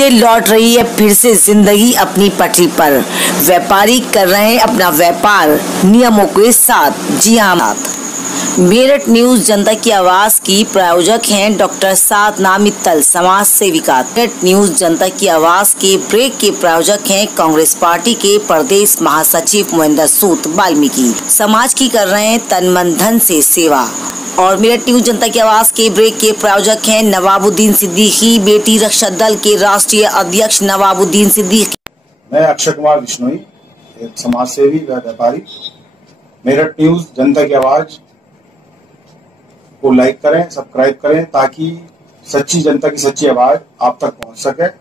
धीरे लौट रही है फिर से जिंदगी अपनी पटरी पर। व्यापारी कर रहे हैं अपना व्यापार नियमों के साथ। जी हाँ, मेरठ न्यूज जनता की आवाज की प्रायोजक हैं डॉक्टर साधना मित्तल, समाज सेविका। मेरठ न्यूज जनता की आवाज के ब्रेक के प्रायोजक हैं कांग्रेस पार्टी के प्रदेश महासचिव महेंद्र सूद वाल्मीकि। समाज की कर रहे हैं तन मन धन से सेवा। और मेरठ न्यूज जनता की आवाज के ब्रेक के प्रायोजक हैं नवाबुद्दीन सिद्दीकी, बेटी रक्षा दल के राष्ट्रीय अध्यक्ष नवाबुद्दीन सिद्दीकी। मैं अक्षय कुमार बिश्नोई, एक समाज सेवी व व्यापारी। मेरठ न्यूज जनता की आवाज को लाइक करें, सब्सक्राइब करें ताकि सच्ची जनता की सच्ची आवाज आप तक पहुंच सके।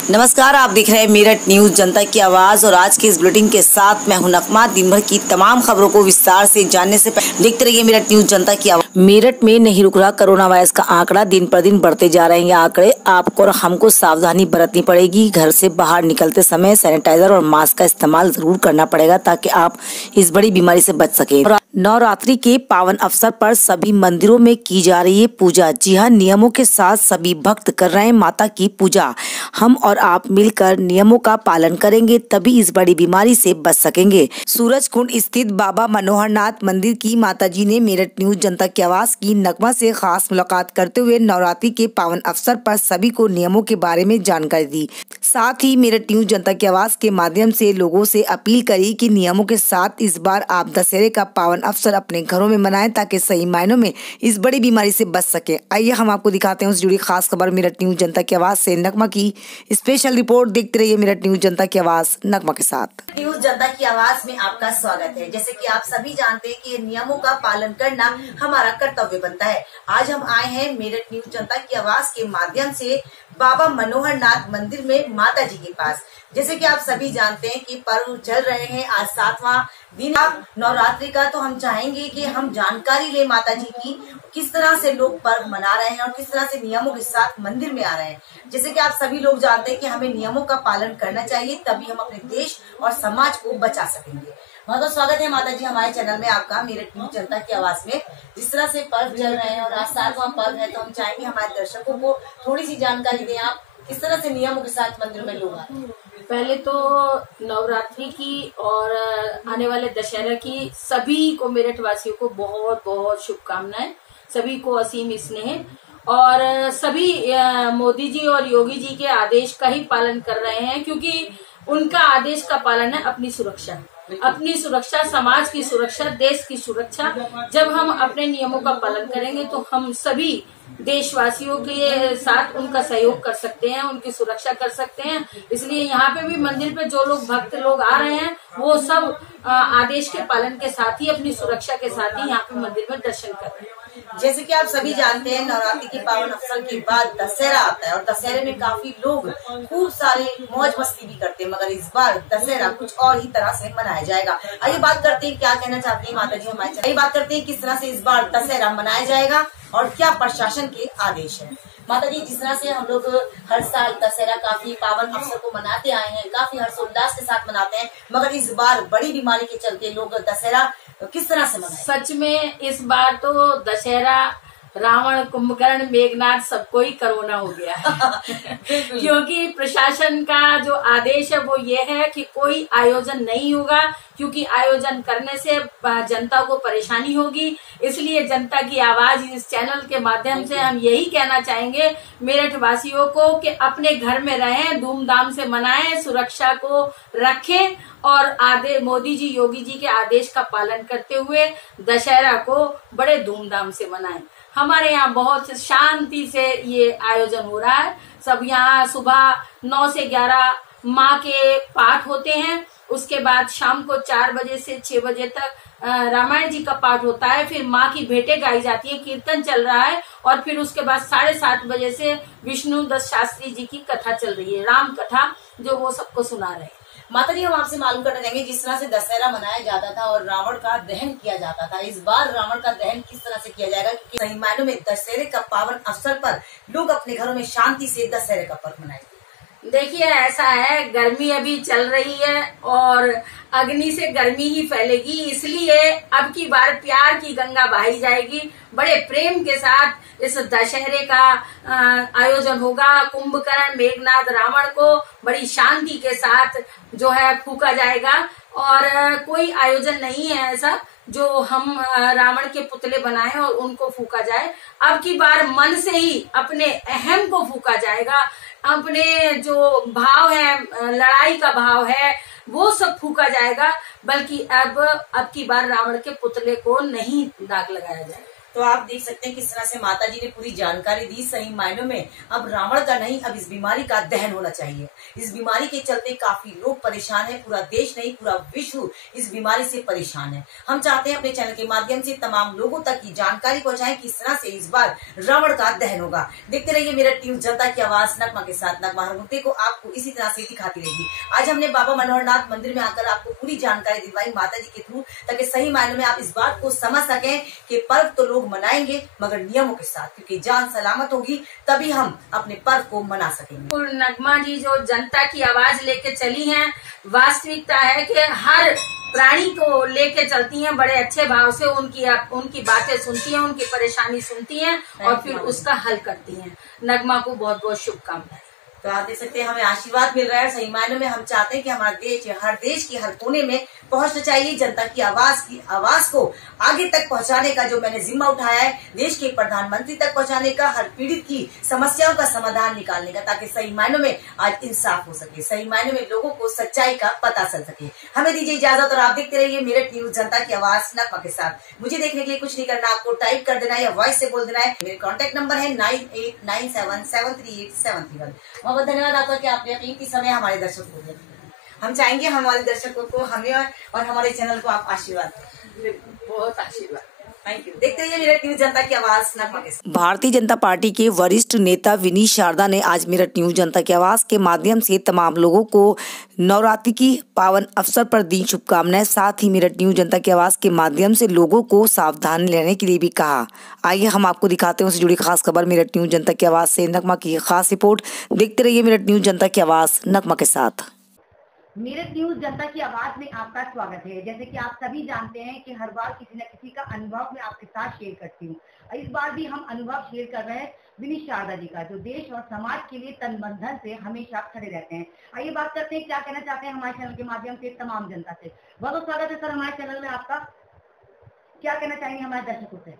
नमस्कार, आप देख रहे हैं मेरठ न्यूज जनता की आवाज और आज के इस बुलेटिन के साथ मैं हूं नकमा। दिन भर की तमाम खबरों को विस्तार से जानने से पहले देखते रहिए मेरठ न्यूज जनता की आवाज। मेरठ में नहीं रुक रहा कोरोना वायरस का आंकड़ा, दिन पर दिन बढ़ते जा रहे हैं ये आंकड़े। आपको और हमको सावधानी बरतनी पड़ेगी। घर से बाहर निकलते समय सैनिटाइजर और मास्क का इस्तेमाल जरूर करना पड़ेगा ताकि आप इस बड़ी बीमारी से बच सके। नवरात्रि के पावन अवसर पर सभी मंदिरों में की जा रही है पूजा। जी हाँ, नियमों के साथ सभी भक्त कर रहे हैं माता की पूजा। हम और आप मिलकर नियमों का पालन करेंगे तभी इस बड़ी बीमारी से बच सकेंगे। सूरजकुंड स्थित बाबा मनोहर नाथ मंदिर की माताजी ने मेरठ न्यूज जनता की आवाज की नगमा से खास मुलाकात करते हुए नवरात्रि के पावन अवसर पर सभी को नियमों के बारे में जानकारी दी। साथ ही मेरठ न्यूज जनता की आवाज के माध्यम से लोगों से अपील करी कि नियमों के साथ इस बार आप दशहरे का पावन अवसर अपने घरों में मनाएं ताकि सही मायनों में इस बड़ी बीमारी से बच सके। आइए हम आपको दिखाते हैं उससे जुड़ी खास खबर। मेरठ न्यूज जनता की आवाज से नगमा की स्पेशल रिपोर्ट। देखते रहिए मेरठ न्यूज जनता की आवाज नगमा के साथ। न्यूज जनता की आवाज में आपका स्वागत है। जैसे कि आप सभी जानते हैं कि नियमों का पालन करना हमारा कर्तव्य बनता है। आज हम आए हैं मेरठ न्यूज जनता की आवाज के माध्यम से बाबा मनोहर नाथ मंदिर में माता जी के पास। जैसे कि आप सभी जानते हैं कि पर्व चल रहे हैं, आज 7वां दिन नवरात्रि का, तो हम चाहेंगे कि हम जानकारी ले माता जी की, किस तरह से लोग पर्व मना रहे हैं और किस तरह से नियमों के साथ मंदिर में आ रहे हैं। जैसे कि आप सभी लोग जानते हैं कि हमें नियमों का पालन करना चाहिए, तभी हम अपने देश और समाज को बचा सकेंगे। बहुत बहुत स्वागत है माता जी हमारे चैनल में आपका, मेरठ न्यूज जनता की आवाज में। जिस तरह से पर्व चल रहे हैं और आज 7वां पर्व है, तो हम चाहेंगे हमारे दर्शकों को थोड़ी सी जानकारी दें आप, किस तरह से नियमों के साथ मंदिर में लोग आते हैं। पहले तो नवरात्रि की और आने वाले दशहरा की सभी को, मेरठ वासियों को बहुत बहुत शुभकामनाएं। सभी को असीम स्नेह और सभी मोदी जी और योगी जी के आदेश का ही पालन कर रहे हैं, क्योंकि उनका आदेश का पालन है अपनी सुरक्षा, अपनी सुरक्षा, समाज की सुरक्षा, देश की सुरक्षा। जब हम अपने नियमों का पालन करेंगे तो हम सभी देशवासियों के साथ उनका सहयोग कर सकते हैं, उनकी सुरक्षा कर सकते हैं। इसलिए यहाँ पे भी मंदिर पे जो लोग भक्त लोग आ रहे हैं वो सब आदेश के पालन के साथ ही, अपनी सुरक्षा के साथ ही यहाँ पे मंदिर में दर्शन कर रहे हैं। जैसे कि आप सभी जानते हैं, नवरात्रि के पावन अवसर के बाद दशहरा आता है और दशहरे में काफी लोग खूब सारे मौज मस्ती भी करते हैं, मगर इस बार दशहरा कुछ और ही तरह से मनाया जाएगा। आइए बात करते हैं क्या कहना चाहते हैं माता जी हमारे। आइए बात करते हैं किस तरह से इस बार दशहरा मनाया जाएगा और क्या प्रशासन के आदेश है। माता जी, जिस तरह से हम लोग हर साल दशहरा काफी पावन अवसर को मनाते आए हैं, काफी हर्षोल्लास के साथ मनाते हैं, मगर इस बार बड़ी बीमारी के चलते लोग दशहरा किस तरह से मनाएं? सच में इस बार तो दशहरा रावण, कुंभकर्ण, मेघनाथ सबको ही कोरोना हो गया है क्योंकि प्रशासन का जो आदेश है वो ये है कि कोई आयोजन नहीं होगा, क्योंकि आयोजन करने से जनता को परेशानी होगी। इसलिए जनता की आवाज इस चैनल के माध्यम से हम यही कहना चाहेंगे मेरठ वासियों को कि अपने घर में रहें, धूमधाम से मनाएं, सुरक्षा को रखें और मोदी जी, योगी जी के आदेश का पालन करते हुए दशहरा को बड़े धूमधाम से मनाएं। हमारे यहाँ बहुत शांति से ये आयोजन हो रहा है। सब यहाँ सुबह 9 से 11 माँ के पाठ होते हैं, उसके बाद शाम को 4 बजे से 6 बजे तक रामायण जी का पाठ होता है, फिर माँ की भेंटें गाई जाती है, कीर्तन चल रहा है और फिर उसके बाद 7:30 बजे से विष्णु दत्त शास्त्री जी की कथा चल रही है, राम कथा, जो वो सबको सुना रहे हैं। माता जी, हम आपसे मालूम करना चाहेंगे, जिस तरह से दशहरा मनाया जाता था और रावण का दहन किया जाता था, इस बार रावण का दहन किस तरह से किया जाएगा, क्योंकि सही मायनों में दशहरे का पावन अवसर पर लोग अपने घरों में शांति से दशहरे का पर्व मनाएंगे। देखिए ऐसा है, गर्मी अभी चल रही है और अग्नि से गर्मी ही फैलेगी, इसलिए अब की बार प्यार की गंगा बहाई जाएगी। बड़े प्रेम के साथ इस दशहरे का आयोजन होगा। कुंभकर्ण, मेघनाद, रावण को बड़ी शांति के साथ जो है फूका जाएगा और कोई आयोजन नहीं है ऐसा जो हम रावण के पुतले बनाएं और उनको फूका जाए। अब की बार मन से ही अपने अहम को फूका जाएगा, अपने जो भाव है, लड़ाई का भाव है, वो सब फूका जाएगा। बल्कि अब की बार रावण के पुतले को नहीं दाग लगाया जाएगा। तो आप देख सकते हैं किस तरह से माता जी ने पूरी जानकारी दी। सही मायनों में अब रावण का नहीं, अब इस बीमारी का दहन होना चाहिए। इस बीमारी के चलते काफी लोग परेशान हैं, पूरा देश नहीं पूरा विश्व इस बीमारी से परेशान है। हम चाहते हैं अपने चैनल के माध्यम से तमाम लोगों तक की जानकारी पहुंचाएं किस तरह से इस बार रावण का दहन होगा। देखते रहिए मेरठ न्यूज, जनता की आवाज नगमा के साथ। नगमा हर मुद्दे को आपको इसी तरह से दिखाती रहेगी। आज हमने बाबा मनोहरनाथ मंदिर में आकर आपको पूरी जानकारी दिलवाई माता जी के थ्रू, ताकि सही मायनों में आप इस बात को समझ सकें कि पर्व तो लोग मनाएंगे मगर नियमों के साथ, क्योंकि जान सलामत होगी तभी हम अपने पर्व को मना सकेंगे। नगमा जी जो जनता की आवाज लेके चली हैं, वास्तविकता है कि हर प्राणी को लेके चलती हैं, बड़े अच्छे भाव से उनकी बातें सुनती हैं, उनकी परेशानी सुनती हैं और फिर उसका हल करती हैं। नगमा को बहुत बहुत शुभकामनाएं। तो आप देख सकते हैं हमें आशीर्वाद मिल रहा है। सही मायनों में हम चाहते हैं कि हमारा देश हर देश के हर कोने में पहुंचना चाहिए। जनता की आवाज को आगे तक पहुंचाने का जो मैंने जिम्मा उठाया है, देश के प्रधानमंत्री तक पहुंचाने का, हर पीड़ित की समस्याओं का समाधान निकालने का, ताकि सही मायनों में आज इंसाफ हो सके, सही मायनों में लोगों को सच्चाई का पता चल सके। हमें दीजिए इजाजत और आप देखते रहिए मेरठ न्यूज, जनता की आवाज नगमा के साथ। मुझे देखने के लिए कुछ नहीं करना, आपको टाइप कर देना है या वॉइस से बोल देना है। मेरे कॉन्टेक्ट नंबर है 9897738731। बहुत धन्यवाद आपका कि आपने कीमती समय हमारे दर्शकों को दिया। हम चाहेंगे हमारे दर्शकों को, हमें और हमारे चैनल को आप आशीर्वाद, बहुत आशीर्वाद। Thank you. देखते रहिए मेरठ न्यूज, जनता की आवाज नगमा के साथ। भारतीय जनता पार्टी के वरिष्ठ नेता विनीत शारदा ने आज मेरठ न्यूज, जनता की आवाज के माध्यम से तमाम लोगों को नवरात्रि की पावन अवसर पर दी शुभकामनाएं। साथ ही मेरठ न्यूज, जनता की आवाज के माध्यम से लोगों को सावधान रहने के लिए भी कहा। आइए हम आपको दिखाते हैं उससे जुड़ी खास खबर। मेरठ न्यूज, जनता की आवाज से नगमा की खास रिपोर्ट। देखते रहिए मेरठ न्यूज, जनता की आवाज नगमा के साथ। मेरठ न्यूज, जनता की आवाज में आपका स्वागत है। जैसे कि आप सभी जानते हैं कि हर बार किसी न किसी का अनुभव मैं आपके साथ शेयर करती हूँ। इस बार भी हम अनुभव शेयर कर रहे हैं विनीत शारदा जी का, जो देश और समाज के लिए तन मन धन से हमेशा खड़े रहते हैं। आइए बात करते हैं क्या कहना चाहते हैं हमारे चैनल के माध्यम से तमाम जनता से। बहुत बहुत स्वागत है सर हमारे चैनल में आपका। क्या कहना चाहेंगे हमारे दर्शकों से?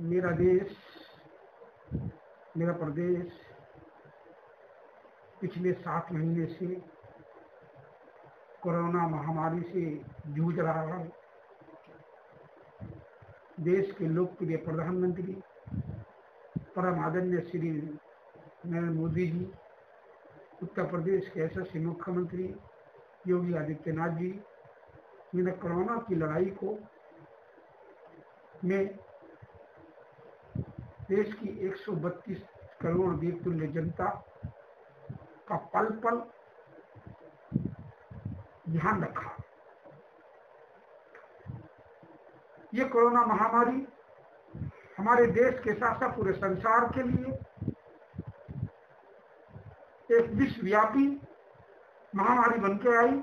मेरा देश, मेरा प्रदेश पिछले 7 महीने से कोरोना महामारी से जूझ रहा है। देश के लोकप्रिय प्रधानमंत्री परम आदरणीय श्री नरेंद्र मोदी जी, उत्तर प्रदेश के यशस्वी मुख्यमंत्री योगी आदित्यनाथ जी ने कोरोना की लड़ाई को में देश की 132 करोड़ देवतुल्य जनता का पल पल ध्यान रखा। ये कोरोना महामारी हमारे देश के साथ साथ पूरे संसार के लिए एक विश्वव्यापी महामारी बन के आई।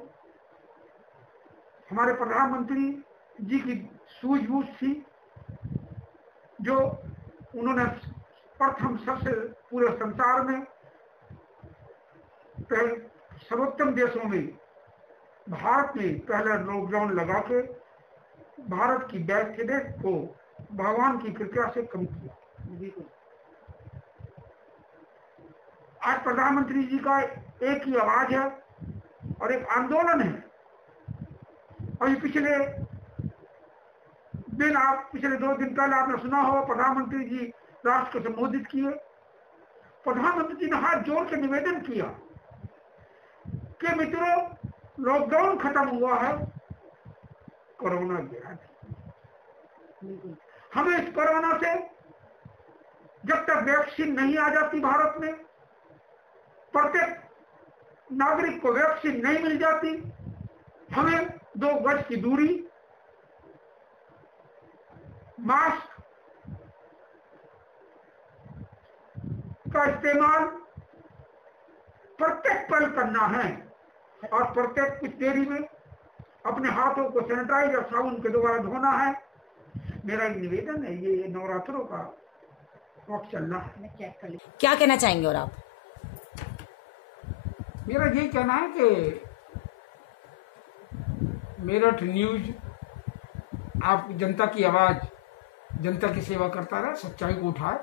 हमारे प्रधानमंत्री जी की सूझबूझ थी, जो उन्होंने प्रथम सबसे पूरे संसार में सर्वोत्तम देशों में भारत में पहला लॉकडाउन लगा के भारत की डेथ रेट को भगवान की कृपा से कम किया। आज प्रधानमंत्री जी का एक ही आवाज है और एक आंदोलन है। और ये पिछले 2 दिन पहले आपने सुना हो, प्रधानमंत्री जी राष्ट्र को संबोधित किए। प्रधानमंत्री जी ने हाथ जोड़ के निवेदन किया कि मित्रों, लॉकडाउन खत्म हुआ है, कोरोना गया। हमें इस कोरोना से जब तक वैक्सीन नहीं आ जाती, भारत में प्रत्येक नागरिक को वैक्सीन नहीं मिल जाती, हमें 2 गज की दूरी, मास्क का इस्तेमाल प्रत्येक पल करना है और प्रत्येक कुछ देरी में अपने हाथों को सैनिटाइज और साबुन के द्वारा धोना है। मेरा एक निवेदन है, ये नवरात्रों का वक्त चल रहा है। मैं चेक कर ली। क्या कहना चाहेंगे और आप? मेरा यही कहना है कि मेरठ न्यूज आप जनता की आवाज, जनता की सेवा करता रहे, सच्चाई को उठाए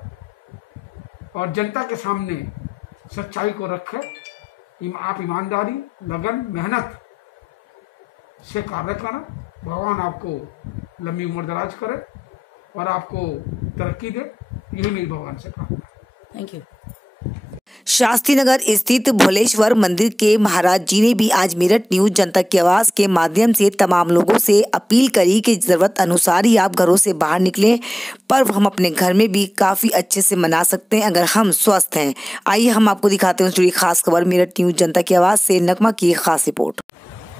और जनता के सामने सच्चाई को रखे। आप ईमानदारी, लगन, मेहनत से कार्य करें। भगवान आपको लंबी उम्र दराज करे और आपको तरक्की दे, यही मेरी भगवान से प्रार्थना है। Thank you. शास्त्री नगर स्थित भोलेश्वर मंदिर के महाराज जी ने भी आज मेरठ न्यूज जनता की आवाज के माध्यम से तमाम लोगों से अपील करी कि जरूरत अनुसार ही आप घरों से बाहर निकलें। पर्व हम अपने घर में भी काफी अच्छे से मना सकते हैं अगर हम स्वस्थ हैं। आइए हम आपको दिखाते हैं जुड़ी खास खबर। मेरठ न्यूज जनता की आवाज से नगमा की खास रिपोर्ट।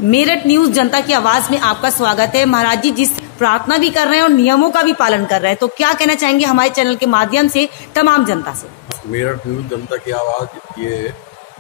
मेरठ न्यूज जनता की आवाज में आपका स्वागत है। महाराज जी जिस प्रार्थना भी कर रहे हैं और नियमों का भी पालन कर रहे हैं, तो क्या कहना चाहेंगे हमारे चैनल के माध्यम से तमाम जनता से? मेरठ न्यूज जनता की आवाज़, ये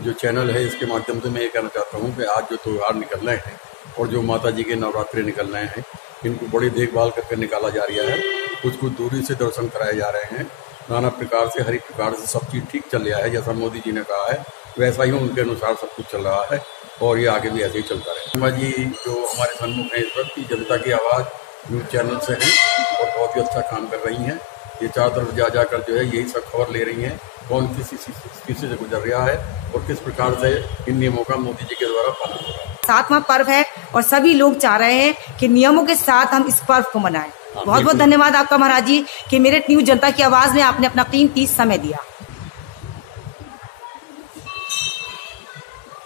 जो चैनल है, इसके माध्यम से मैं ये कहना चाहता हूँ कि आज जो त्यौहार निकल रहे हैं और जो माता जी के नवरात्रि निकल रहे हैं, इनको बड़ी देखभाल करके निकाला जा रहा है। कुछ कुछ दूरी से दर्शन कराए जा रहे हैं। नाना प्रकार से, हर एक प्रकार से सब चीज़ ठीक चल रहा है। जैसा मोदी जी ने कहा है वैसा ही उनके अनुसार सब कुछ चल रहा है और ये आगे भी ऐसे ही चलता रहे। शर्मा जी जो हमारे सन्मुख हैं इस वक्त की जनता की आवाज़ न्यूज़ चैनल से हैं और बहुत ही अच्छा काम कर रही हैं। ये चारों तरफ जा जाकर जो है यही सब खबर ले रही हैं, कौन किस स्थिति से गुजर रहा है और किस प्रकार से इन नियमों का मोदी जी के द्वारा पालन हो रहा है। 7वां पर्व है और सभी लोग चाह रहे हैं कि नियमों के साथ हम इस पर्व को मनाएं। बहुत बहुत धन्यवाद आपका महाराज जी कि मेरठ न्यूज जनता की आवाज में आपने अपना कीमती समय दिया।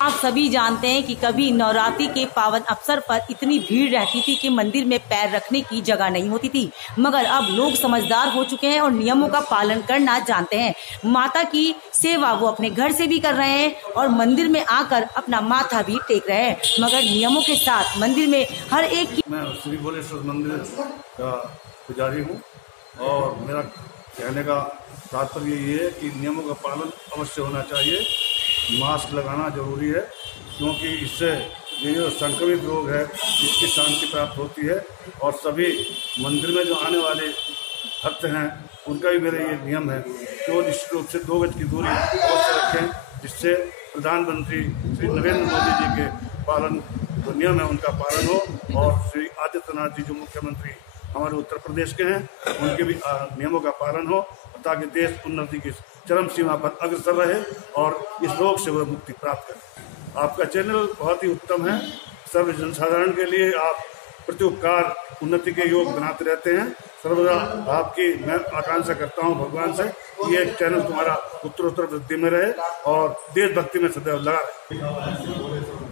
आप सभी जानते हैं कि कभी नवरात्रि के पावन अवसर पर इतनी भीड़ रहती थी कि मंदिर में पैर रखने की जगह नहीं होती थी, मगर अब लोग समझदार हो चुके हैं और नियमों का पालन करना जानते हैं। माता की सेवा वो अपने घर से भी कर रहे हैं और मंदिर में आकर अपना माथा भी टेक रहे हैं, मगर नियमों के साथ मंदिर में हर एक की। मैं श्री भोलेश्वर मंदिर का पुजारी हूँ और मेरा कहने का तात्पर्य ये है कि नियमों का पालन अवश्य होना चाहिए। मास्क लगाना जरूरी है क्योंकि इससे ये जो संक्रमित रोग है इसकी शांति प्राप्त होती है और सभी मंदिर में जो आने वाले भक्त हैं उनका भी मेरा ये नियम है कि वो निश्चित रूप से 2 गज की दूरी अवश्य रखें, जिससे प्रधानमंत्री श्री नरेंद्र मोदी जी के पालन जो नियम है उनका पालन हो और श्री आदित्यनाथ जी जो मुख्यमंत्री हमारे उत्तर प्रदेश के हैं उनके भी नियमों का पालन हो ताकि देश उन्नति की चरम सीमा पर अग्रसर रहे और इस रोग से वह मुक्ति प्राप्त करे। आपका चैनल बहुत ही उत्तम है। सर्व जनसाधारण के लिए आप प्रत्युपकार उन्नति के योग बनाते रहते हैं। सर्वदा आपकी मैं आकांक्षा करता हूं भगवान से कि ये चैनल तुम्हारा उत्तरोत्तर वृद्धि में रहे और देशभक्ति में सदैव लगा रहे।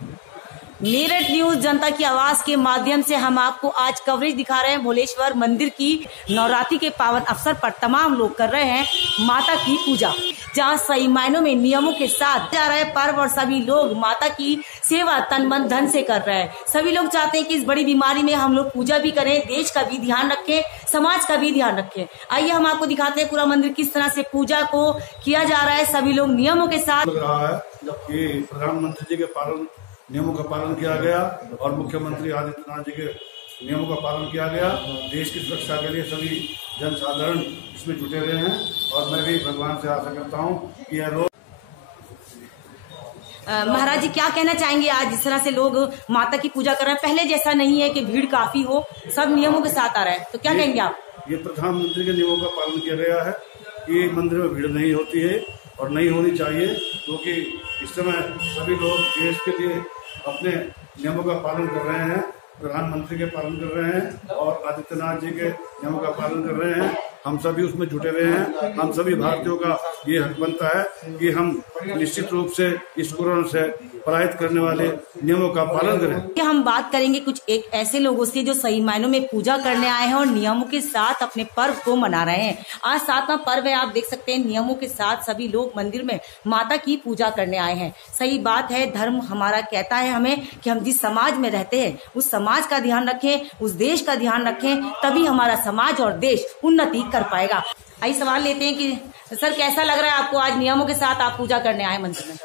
मेरठ न्यूज जनता की आवाज के माध्यम से हम आपको आज कवरेज दिखा रहे हैं। भोलेश्वर मंदिर की नवरात्रि के पावन अवसर पर तमाम लोग कर रहे हैं माता की पूजा, जहां सही मायनों में नियमों के साथ जा रहे पर्व और सभी लोग माता की सेवा तन मन धन से कर रहे हैं। सभी लोग चाहते हैं कि इस बड़ी बीमारी में हम लोग पूजा भी करें, देश का भी ध्यान रखें, समाज का भी ध्यान रखें। आइए हम आपको दिखाते हैं पूरा मंदिर किस तरह से पूजा को किया जा रहा है, सभी लोग नियमों के साथ। लग रहा है कि प्रधानमंत्री जी के नियमों का पालन किया गया और मुख्यमंत्री आदित्यनाथ जी के नियमों का पालन किया गया। देश की सुरक्षा के लिए सभी जनसाधारण इसमें जुटे हुए हैं और मैं भी भगवान से आशा करता हूं कि यह रोग। महाराज जी क्या कहना चाहेंगे आज जिस तरह से लोग माता की पूजा कर रहे हैं? पहले जैसा नहीं है कि भीड़ काफी हो, सब नियमों के साथ आ रहा है, तो क्या कहेंगे आप? ये प्रधानमंत्री के नियमों का पालन किया गया है कि मंदिर में भीड़ नहीं होती है और नहीं होनी चाहिए, क्योंकि इस समय सभी लोग देश के लिए अपने नियमों का पालन कर रहे हैं, प्रधानमंत्री के पालन कर रहे हैं और आदित्यनाथ जी के नियमों का पालन कर रहे हैं। हम सभी उसमें जुटे हुए हैं। हम सभी भारतीयों का ये हक बनता है कि हम निश्चित रूप से इस कोरोना से पलायित करने वाले नियमों का पालन करें। हम बात करेंगे कुछ एक ऐसे लोगों से जो सही मायनों में पूजा करने आए हैं और नियमों के साथ अपने पर्व को मना रहे हैं। आज 7वां पर्व है, आप देख सकते हैं नियमों के साथ सभी लोग मंदिर में माता की पूजा करने आए हैं। सही बात है, धर्म हमारा कहता है हमें कि हम जिस समाज में रहते हैं उस समाज का ध्यान रखें, उस देश का ध्यान रखें, तभी हमारा समाज और देश उन्नति कर पाएगा। आइए सवाल लेते हैं कि सर कैसा लग रहा है आपको, आज नियमों के साथ आप पूजा करने आए मंदिर में,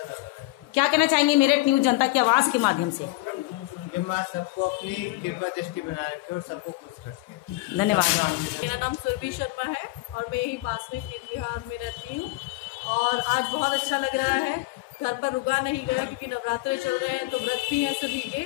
क्या कहना चाहेंगे मेरठ न्यूज जनता की आवाज के माध्यम से? माँ सबको अपनी कृपा दृष्टि बनाए रखे और सबको खुश रखे। धन्यवाद। मेरा नाम सुरभि शर्मा है और मैं यही पास में कीर्त विहार में रहती हूँ और आज बहुत अच्छा लग रहा है। घर पर रुका नहीं गया क्योंकि नवरात्रे चल रहे हैं तो व्रत भी हैं सभी के,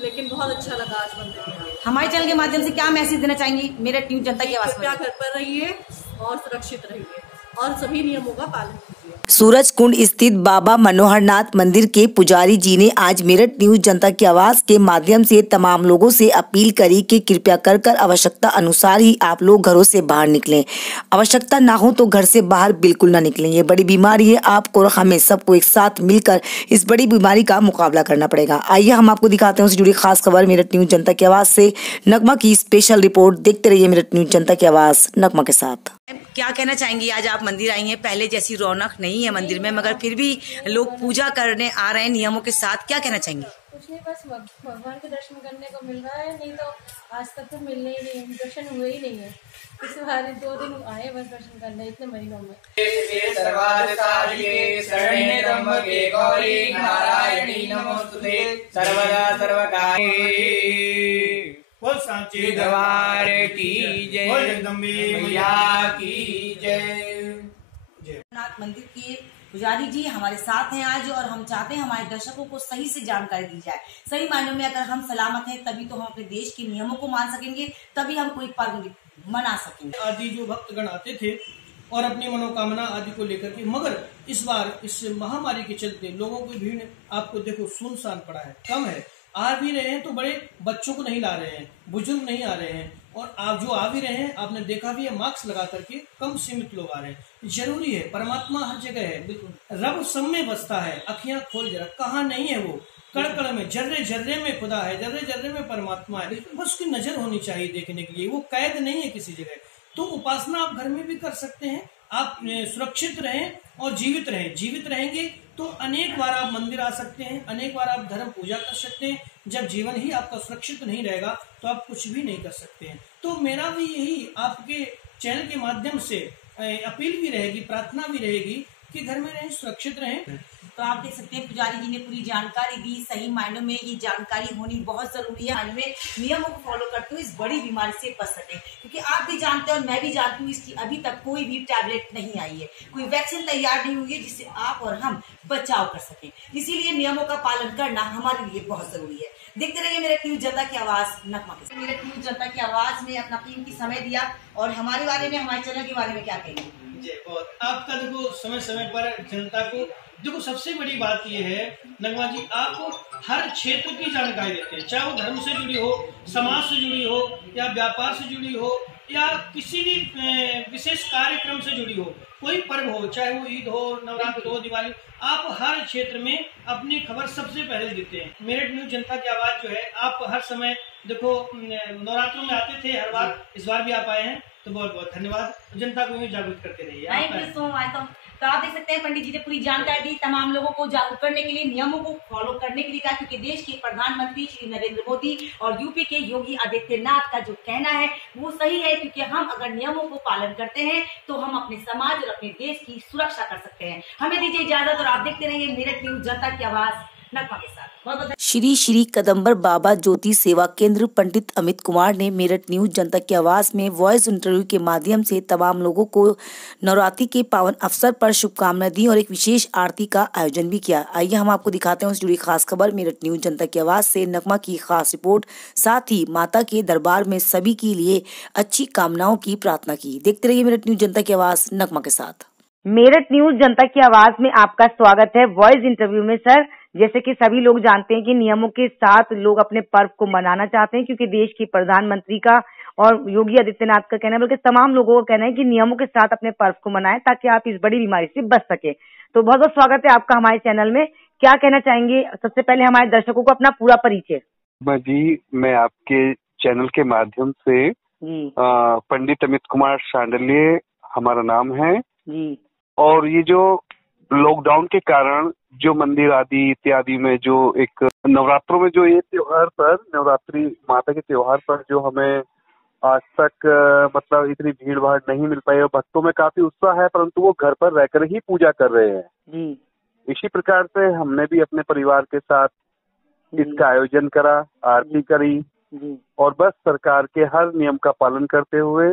लेकिन बहुत अच्छा लगा आज मंदिर में। हमारे चैनल के माध्यम से क्या मैसेज देना चाहेंगी मेरठ न्यूज जनता की आवाज में? कृपया घर पर रहिए और सुरक्षित रहिए और सभी नियमों का पालन कीजिए। सूरज कुंड स्थित बाबा मनोहरनाथ मंदिर के पुजारी जी ने आज मेरठ न्यूज जनता की आवाज के माध्यम से तमाम लोगों से अपील करी कि कृपया कर आवश्यकता अनुसार ही आप लोग घरों से बाहर निकलें। आवश्यकता ना हो तो घर से बाहर बिल्कुल ना निकलें। ये बड़ी बीमारी है, आपको और हमें सबको एक साथ मिलकर इस बड़ी बीमारी का मुकाबला करना पड़ेगा। आइए हम आपको दिखाते हैं उससे जुड़ी खास खबर मेरठ न्यूज जनता की आवाज से। नगमा की स्पेशल रिपोर्ट देखते रहिए मेरठ न्यूज जनता की आवाज नगमा के साथ। क्या कहना चाहेंगी, आज आप मंदिर आई हैं, पहले जैसी रौनक नहीं है मंदिर में, मगर फिर भी लोग पूजा करने आ रहे हैं नियमों के साथ, क्या कहना चाहेंगी? कुछ नहीं, बस भगवान के दर्शन करने को मिल रहा है, नहीं तो आज तक तो मिलने ही नहीं, दर्शन हुए ही नहीं है। इस बार 2 दिन आए बस दर्शन करने इतने महीनों में। बोल सांची दरबार की जय, बोल जगदम्बे मैया की जय। नाथ मंदिर के पुजारी जी हमारे साथ हैं आज और हम चाहते हैं हमारे दर्शकों को सही से जानकारी दी जाए। सही मायनों में अगर हम सलामत हैं तभी तो हम अपने देश के नियमों को मान सकेंगे, तभी हम कोई पर्व मना सकेंगे। आदि जो भक्तगण आते थे और अपनी मनोकामना आदि को लेकर के, मगर इस बार इस महामारी के चलते लोगों की भीड़ आपको देखो सुनसान पड़ा है, कम है। आ भी रहे हैं तो बड़े बच्चों को नहीं ला रहे हैं, बुजुर्ग नहीं आ रहे हैं, और आप जो आ भी रहे हैं आपने देखा भी है मास्क लगा करके कम सीमित लोग आ रहे हैं। जरूरी है, परमात्मा हर जगह है, बिल्कुल रब सब में बसता है। अखियां खोल जरा, कहाँ नहीं है वो, कण कण में, जर्रे जर्रे में खुदा है, जर्रे जर्रे में परमात्मा है, बस उसकी नजर होनी चाहिए देखने के लिए। वो कैद नहीं है किसी जगह। तो उपासना आप घर में भी कर सकते हैं, आप सुरक्षित रहें और जीवित रहें। जीवित रहेंगे तो अनेक बार आप मंदिर आ सकते हैं, अनेक बार आप धर्म पूजा कर सकते हैं। जब जीवन ही आपका सुरक्षित नहीं रहेगा तो आप कुछ भी नहीं कर सकते हैं। तो मेरा भी यही आपके चैनल के माध्यम से अपील भी रहेगी, प्रार्थना भी रहेगी कि घर में रहें, सुरक्षित रहें। तो आप देख सकते हैं पुजारी जी ने पूरी जानकारी दी। सही मायनों में ये जानकारी होनी बहुत जरूरी है, मायनों में नियमों को फॉलो करते हुए इस बड़ी बीमारी से बच सके, क्योंकि आप भी जानते हैं और मैं भी जानती हूँ इसकी अभी तक कोई भी टैबलेट नहीं आई है, कोई वैक्सीन तैयार नहीं हुई है जिससे आप और हम बचाव कर सकें। इसीलिए नियमों का पालन करना हमारे लिए बहुत जरूरी है। देखते रहिए मेरठ न्यूज जनता की आवाज नगमा के साथ। मेरठ न्यूज जनता की आवाज में अपना कीमती समय दिया और हमारे बारे में, हमारे चैनल के बारे में क्या कहेंगे? बहुत आपका देखो समय समय पर जनता को देखो, सबसे बड़ी बात यह है नगमा जी, आप हर क्षेत्र की जानकारी देते हैं, चाहे वो धर्म से जुड़ी हो, समाज से जुड़ी हो, या व्यापार से जुड़ी हो, या किसी भी विशेष कार्यक्रम से जुड़ी हो, कोई पर्व हो, चाहे वो ईद हो, नवरात्र हो, दिवाली, आप हर क्षेत्र में अपनी खबर सबसे पहले देते हैं। मेरठ न्यूज जनता की आवाज जो है, आप हर समय देखो नवरात्रों में आते थे हर बार, इस बार भी आप आए हैं, तो बहुत बहुत धन्यवाद। जनता को भी जागरूक करते रहिए। Thank you so much. तो आप देख सकते हैं पंडित जी ने पूरी जानकारी दी, तमाम लोगों को जागरूक करने के लिए, नियमों को फॉलो करने के लिए कहा, क्योंकि देश के प्रधानमंत्री श्री नरेंद्र मोदी और यूपी के योगी आदित्यनाथ का जो कहना है वो सही है, क्योंकि हम अगर नियमों को पालन करते हैं तो हम अपने समाज और अपने देश की सुरक्षा कर सकते हैं। हमें दीजिए इजाजत और आप देखते रहिए मेरठ न्यूज जनता की आवाज नगमा के साथ। श्री श्री कदम्बर बाबा ज्योति सेवा केंद्र पंडित अमित कुमार ने मेरठ न्यूज जनता की आवाज में वॉइस इंटरव्यू के माध्यम से तमाम लोगों को नवरात्रि के पावन अवसर पर शुभकामनाएं दी और एक विशेष आरती का आयोजन भी किया। आइए हम आपको दिखाते हैं उससे जुड़ी खास खबर मेरठ न्यूज जनता की आवाज से नगमा की खास रिपोर्ट। साथ ही माता के दरबार में सभी के लिए अच्छी कामनाओं की प्रार्थना की। देखते रहिए मेरठ न्यूज जनता की आवाज नगमा के साथ। मेरठ न्यूज जनता की आवाज में आपका स्वागत है वॉइस इंटरव्यू में। सर, जैसे कि सभी लोग जानते हैं कि नियमों के साथ लोग अपने पर्व को मनाना चाहते हैं, क्योंकि देश की प्रधानमंत्री का और योगी आदित्यनाथ का कहना है, बल्कि तमाम लोगों का कहना है कि नियमों के साथ अपने पर्व को मनाएं ताकि आप इस बड़ी बीमारी से बच सके। तो बहुत बहुत स्वागत है आपका हमारे चैनल में। क्या कहना चाहेंगे? सबसे पहले हमारे दर्शकों को अपना पूरा परिचय। जी, मैं आपके चैनल के माध्यम से पंडित अमित कुमार शांडल्य हमारा नाम है जी। और ये जो लॉकडाउन के कारण जो मंदिर आदि इत्यादि में जो एक नवरात्रों में जो ये त्योहार पर, नवरात्रि माता के त्योहार पर जो हमें आज तक मतलब इतनी भीड़ भाड़ नहीं मिल पाई और भक्तों में काफी उत्साह है, परंतु वो घर पर रहकर ही पूजा कर रहे हैं जी। इसी प्रकार से हमने भी अपने परिवार के साथ इसका आयोजन करा, आरती करी जी। और बस सरकार के हर नियम का पालन करते हुए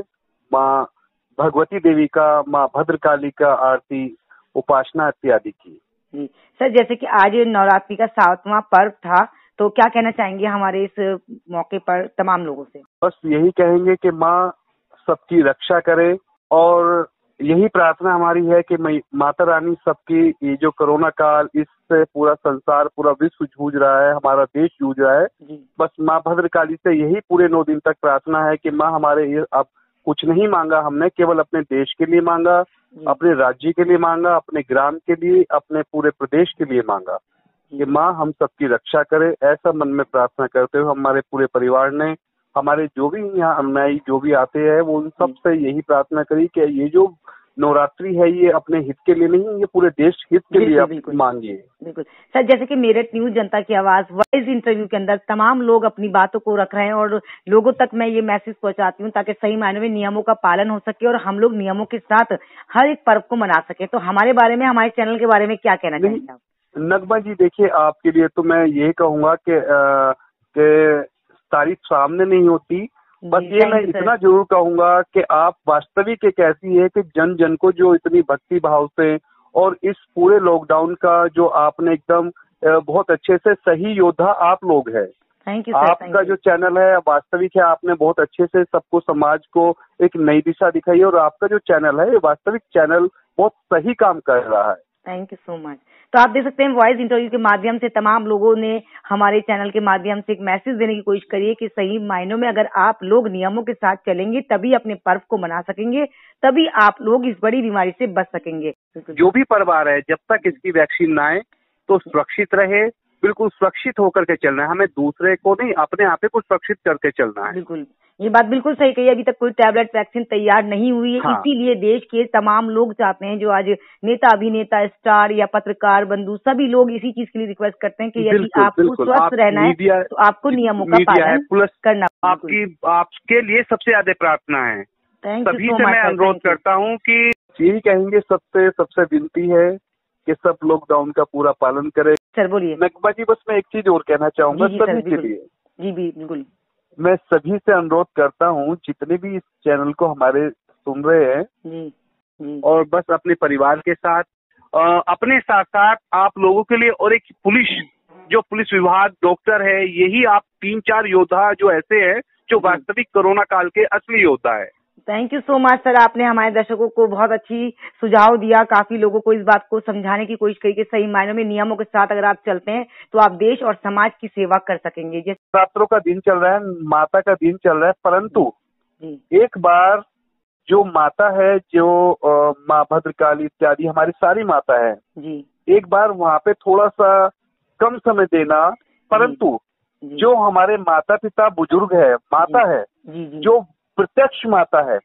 माँ भगवती देवी का, माँ भद्रकाली का आरती, उपासना इत्यादि की जी। सर, जैसे कि आज नवरात्रि का 7वां पर्व था, तो क्या कहना चाहेंगे हमारे इस मौके पर तमाम लोगों से? बस यही कहेंगे कि माँ सबकी रक्षा करे और यही प्रार्थना हमारी है कि माता रानी सबकी, ये जो कोरोना काल, इससे पूरा संसार, पूरा विश्व जूझ रहा है, हमारा देश जूझ रहा है, बस माँ भद्रकाली से यही पूरे 9 दिन तक प्रार्थना है कि माँ हमारे ये अब कुछ नहीं मांगा हमने, केवल अपने देश के लिए मांगा, अपने राज्य के लिए मांगा, अपने ग्राम के लिए, अपने पूरे प्रदेश के लिए मांगा कि माँ हम सबकी रक्षा करे। ऐसा मन में प्रार्थना करते हुए हमारे पूरे परिवार ने, हमारे जो भी यहाँ अनुयायी जो भी आते हैं, वो उन सब से यही प्रार्थना करी कि ये जो नवरात्रि है ये अपने हित के लिए नहीं, ये पूरे देश हित के लिए आप मांगिए। बिल्कुल सर, जैसे कि मेरठ न्यूज जनता की आवाज वॉइस इंटरव्यू के अंदर तमाम लोग अपनी बातों को रख रहे हैं और लोगों तक मैं ये मैसेज पहुंचाती हूँ ताकि सही मायने में नियमों का पालन हो सके और हम लोग नियमों के साथ हर एक पर्व को मना सके। तो हमारे बारे में, हमारे चैनल के बारे में क्या कहना चाहेंगे आप? नगमा जी, देखिए आपके लिए तो मैं यही कहूंगा कि तारीफ सामने नहीं होती, बस ये मैं इतना जरूर कहूंगा कि आप वास्तविक एक ऐसी है कि जन जन को जो इतनी भक्ति भाव से और इस पूरे लॉकडाउन का जो आपने एकदम बहुत अच्छे से, सही योद्धा आप लोग हैं। Thank you. आपका जो चैनल है वास्तविक है, आपने बहुत अच्छे से सबको, समाज को एक नई दिशा दिखाई और आपका जो चैनल है वास्तविक चैनल बहुत सही काम कर रहा है। Thank you so much. तो आप देख सकते हैं वॉइस इंटरव्यू के माध्यम से तमाम लोगों ने हमारे चैनल के माध्यम से एक मैसेज देने की कोशिश करी है कि सही मायनों में अगर आप लोग नियमों के साथ चलेंगे तभी अपने पर्व को मना सकेंगे, तभी आप लोग इस बड़ी बीमारी से बच सकेंगे। जो भी पर्व आ रहा है, जब तक इसकी वैक्सीन ना आए तो सुरक्षित रहे, बिल्कुल सुरक्षित होकर के चलना है, हमें दूसरे को नहीं अपने आप को सुरक्षित करके चलना है। बिल्कुल, ये बात बिल्कुल सही कही। अभी तक कोई टैबलेट वैक्सीन तैयार नहीं हुई है, इसीलिए देश के तमाम लोग चाहते हैं, जो आज नेता, अभिनेता, स्टार या पत्रकार बंधु, सभी लोग इसी चीज के लिए रिक्वेस्ट करते हैं कि यदि आपको स्वस्थ रहना है तो आपको नियमों का पालन करना। आपके लिए सबसे ज्यादा प्रार्थना है, सभी से मैं अनुरोध करता हूँ कि यही कहेंगे, सबसे विनती है कि सब लॉकडाउन का पूरा पालन करें। सर बोलिए। नगमा जी, बस मैं एक चीज और कहना चाहूंगा सभी के लिए। जी बिल्कुल। मैं सभी से अनुरोध करता हूँ, जितने भी इस चैनल को हमारे सुन रहे हैं जी, और बस अपने परिवार के साथ, अपने साथ साथ आप लोगों के लिए, और एक जो पुलिस विभाग, डॉक्टर है, यही आप 3-4 योद्धा जो ऐसे हैं जो वास्तविक कोरोना काल के असली योद्धा है। Thank you so much sir, आपने हमारे दर्शकों को बहुत अच्छी सुझाव दिया, काफी लोगों को इस बात को समझाने की कोशिश करी कि सही मायनों में नियमों के साथ अगर आप चलते हैं तो आप देश और समाज की सेवा कर सकेंगे। जैसे नवरात्रों का दिन चल रहा है, माता का दिन चल रहा है, परंतु एक बार जो माता है, जो माँ भद्रकाली इत्यादि हमारी सारी माता है जी, एक बार वहाँ पे थोड़ा सा कम समय देना, परंतु जो हमारे माता पिता बुजुर्ग है, माता है, जो प्रत्यक्ष माता है,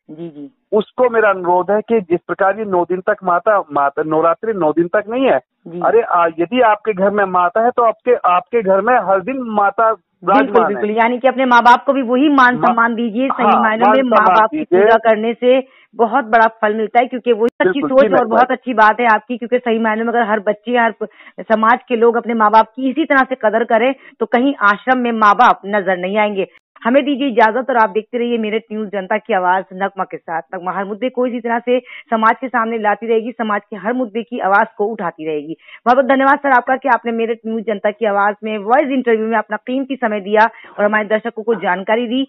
उसको मेरा अनुरोध है कि जिस प्रकार ये 9 दिन तक माता नवरात्रि 9 दिन तक नहीं है, अरे यदि आपके घर में माता है तो आपके घर में हर दिन माता बिल्कुल, यानी कि अपने माँ बाप को भी वही मान सम्मान दीजिए। सही मायनों में माँ बाप की पूजा करने से बहुत बड़ा फल मिलता है, क्योंकि वो अच्छी सोच और बहुत अच्छी बात है आपकी, क्योंकि सही मायनों में अगर हर बच्चे, हर समाज के लोग अपने माँ बाप की इसी तरह से कदर करें तो कहीं आश्रम में माँ बाप नजर नहीं आएंगे। हमें दीजिए इजाजत और आप देखते रहिए मेरठ न्यूज जनता की आवाज नगमा के साथ। नगमा हर मुद्दे को इसी तरह से समाज के सामने लाती रहेगी, समाज के हर मुद्दे की आवाज को उठाती रहेगी। बहुत बहुत धन्यवाद सर आपका कि आपने मेरठ न्यूज जनता की आवाज में वॉइस इंटरव्यू में अपना कीमती समय दिया और हमारे दर्शकों को जानकारी दी।